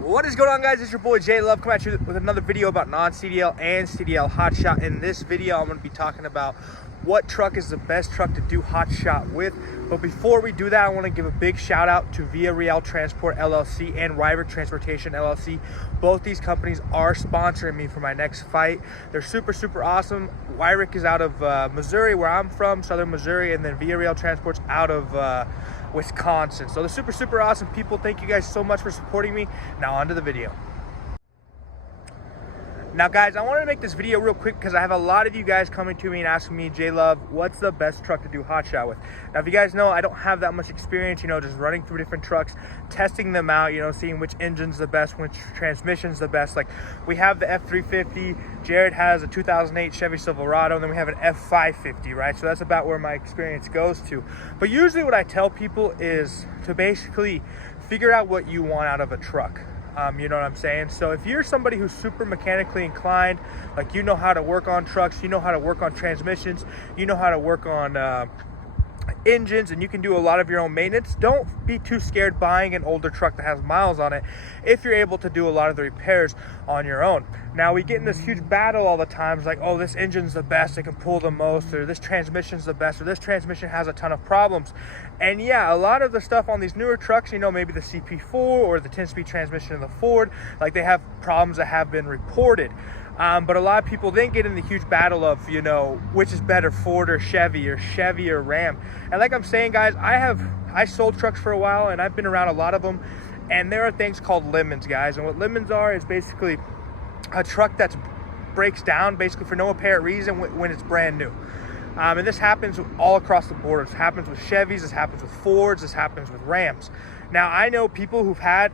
What is going on, guys? It's your boy J Love coming at you with another video about non-CDL and CDL Hotshot. In this video, I'm going to be talking about what truck is the best truck to do Hotshot with. But before we do that, I want to give a big shout out to Villarreal Transport LLC and Wyrick Transportation LLC. Both these companies are sponsoring me for my next fight. They're super awesome. Wyrick is out of Missouri, where I'm from, Southern Missouri, and then Villarreal Transport's out of Wisconsin. So they're super awesome people. Thank you guys so much for supporting me. Now on to the video. Now guys, I wanted to make this video real quick because I have a lot of you guys coming to me and asking me, J Love, what's the best truck to do Hotshot with? Now if you guys know, I don't have that much experience, just running through different trucks, testing them out, seeing which engine's the best, which transmission's the best. Like, we have the F350, Jared has a 2008 Chevy Silverado, and then we have an F550, right? So that's about where my experience goes to. But usually what I tell people is to basically figure out what you want out of a truck. You know what I'm saying? So if you're somebody who's super mechanically inclined, like you know how to work on trucks, you know how to work on transmissions, you know how to work on engines, and you can do a lot of your own maintenance, don't be too scared buying an older truck that has miles on it if you're able to do a lot of the repairs on your own. Now we get in this huge battle all the time. It's like, oh, this engine's the best, it can pull the most, or this transmission's the best, or this transmission has a ton of problems. And yeah, a lot of the stuff on these newer trucks, maybe the CP4 or the 10-speed transmission in the Ford, like they have problems that have been reported. But a lot of people then get in the huge battle of, which is better, Ford or Chevy or Ram. And like I'm saying, guys, I sold trucks for a while and I've been around a lot of them. And there are things called lemons, guys. And what lemons are is basically a truck that breaks down basically for no apparent reason when it's brand new. And this happens all across the board. This happens with Chevys, this happens with Fords, this happens with Rams. Now, I know people who have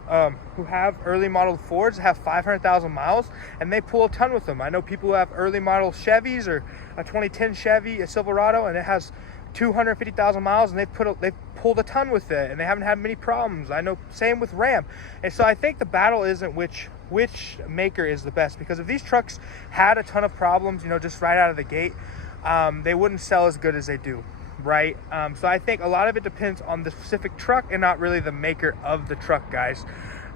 early model Fords that have 500,000 miles, and they pull a ton with them. I know people who have early model Chevys or a 2010 Chevy, a Silverado, and it has 250,000 miles, and they've pulled a ton with it, and they haven't had many problems. I know, same with Ram. And so I think the battle isn't which maker is the best, because if these trucks had a ton of problems, just right out of the gate, they wouldn't sell as good as they do. Right? So I think a lot of it depends on the specific truck and not really the maker of the truck, guys.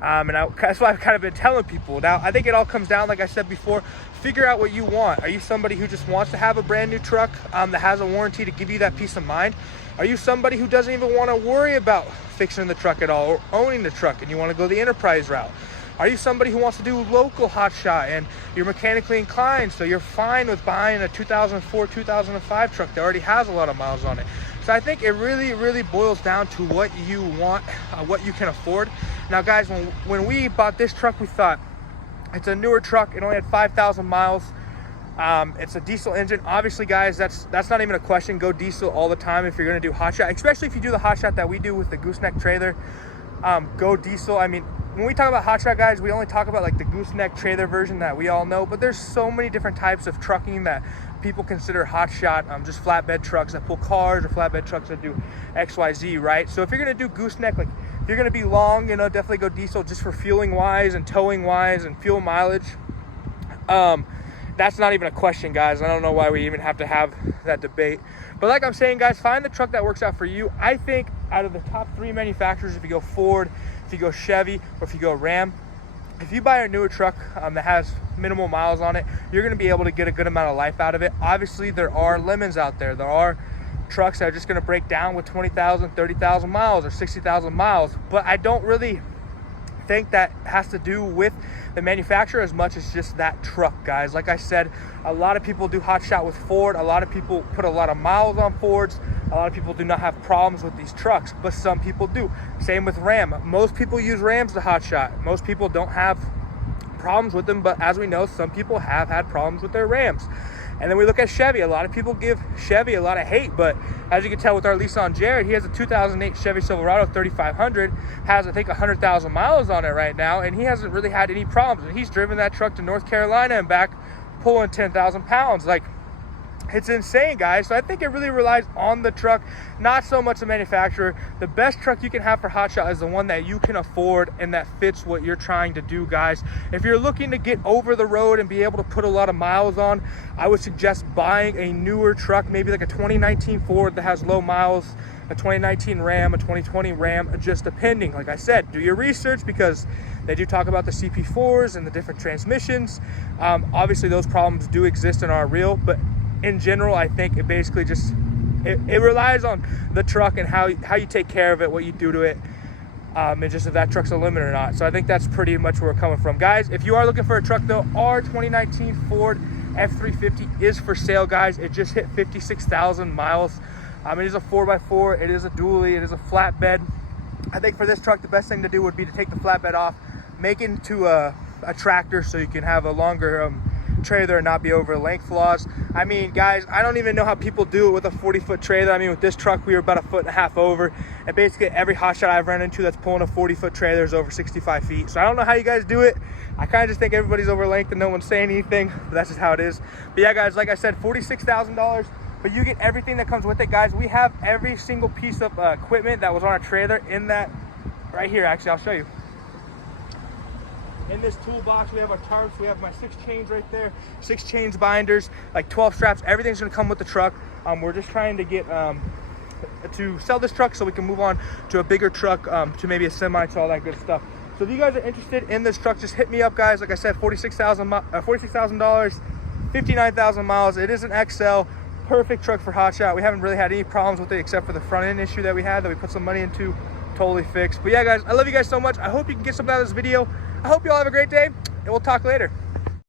That's why I've kind of been telling people. Now, I think it all comes down, like I said before, figure out what you want. Are you somebody who just wants to have a brand new truck that has a warranty to give you that peace of mind? Are you somebody who doesn't even want to worry about fixing the truck at all or owning the truck and you want to go the enterprise route? Are you somebody who wants to do local Hotshot and you're mechanically inclined, so you're fine with buying a 2004, 2005 truck that already has a lot of miles on it? So I think it really boils down to what you want, what you can afford. Now, guys, when we bought this truck, we thought it's a newer truck. It only had 5,000 miles. It's a diesel engine. Obviously, guys, that's not even a question. Go diesel all the time if you're going to do Hotshot, especially if you do the Hotshot that we do with the gooseneck trailer. Go diesel. I mean, when we talk about Hotshot, guys, we only talk about like the gooseneck trailer version that we all know, but there's so many different types of trucking that people consider Hotshot, just flatbed trucks that pull cars or flatbed trucks that do XYZ, right? So if you're gonna do gooseneck, like if you're gonna be long, definitely go diesel just for fueling wise and towing wise and fuel mileage. That's not even a question, guys. I don't know why we even have to have that debate. But like I'm saying, guys, find the truck that works out for you. I think out of the top 3 manufacturers, if you go Ford, if you go Chevy, or if you go Ram, if you buy a newer truck that has minimal miles on it, you're going to be able to get a good amount of life out of it. Obviously, there are lemons out there. There are trucks that are just going to break down with 20,000, 30,000 miles or 60,000 miles. But I don't really think that has to do with the manufacturer as much as just that truck, guys. Like I said, a lot of people do Hotshot with Ford. A lot of people put a lot of miles on Fords. A lot of people do not have problems with these trucks, but some people do. Same with Ram. Most people use Rams to Hotshot. Most people don't have problems with them, but as we know, some people have had problems with their Rams. And then we look at Chevy. A lot of people give Chevy a lot of hate, but as you can tell with our lease on Jared, he has a 2008 Chevy Silverado 3500, has I think 100,000 miles on it right now, and he hasn't really had any problems. And he's driven that truck to North Carolina and back, pulling 10,000 pounds. Like, it's insane, guys. So I think it really relies on the truck, not so much the manufacturer. The best truck you can have for Hotshot is the one that you can afford and that fits what you're trying to do, guys. If you're looking to get over the road and be able to put a lot of miles on, I would suggest buying a newer truck, maybe like a 2019 Ford that has low miles, a 2019 Ram, a 2020 Ram, just depending. Like I said, do your research, because they do talk about the CP4s and the different transmissions. Obviously those problems do exist and are real, but in general, I think it basically just, it relies on the truck and how you take care of it, what you do to it, and just if that truck's a limit or not. So I think that's pretty much where we're coming from. Guys, if you are looking for a truck though, our 2019 Ford F350 is for sale, guys. It just hit 56,000 miles. It is a 4x4, it is a dually, it is a flatbed. I think for this truck, the best thing to do would be to take the flatbed off, make it into a tractor so you can have a longer trailer and not be over length flaws. I mean, guys, I don't even know how people do it with a 40-foot trailer. I mean, with this truck, we were about 1.5 feet over, and basically every Hotshot I've run into that's pulling a 40-foot trailer is over 65 feet. So I don't know how you guys do it. I kind of just think everybody's over length and no one's saying anything, but that's just how it is. But yeah, guys, like I said, $46,000, but you get everything that comes with it, guys. We have every single piece of equipment that was on our trailer in that right here. Actually, I'll show you. In this toolbox, we have our tarps, we have my 6 chains right there, 6 chains, binders, like 12 straps. Everything's gonna come with the truck. We're just trying to get to sell this truck so we can move on to a bigger truck, to maybe a semi, to all that good stuff. So if you guys are interested in this truck, just hit me up, guys. Like I said, $46,000, 59,000 miles. It is an XL, perfect truck for Hotshot. We haven't really had any problems with it except for the front end issue that we had that we put some money into, totally fixed. But yeah, guys, I love you guys so much. I hope you can get something out of this video. I hope you all have a great day, and we'll talk later.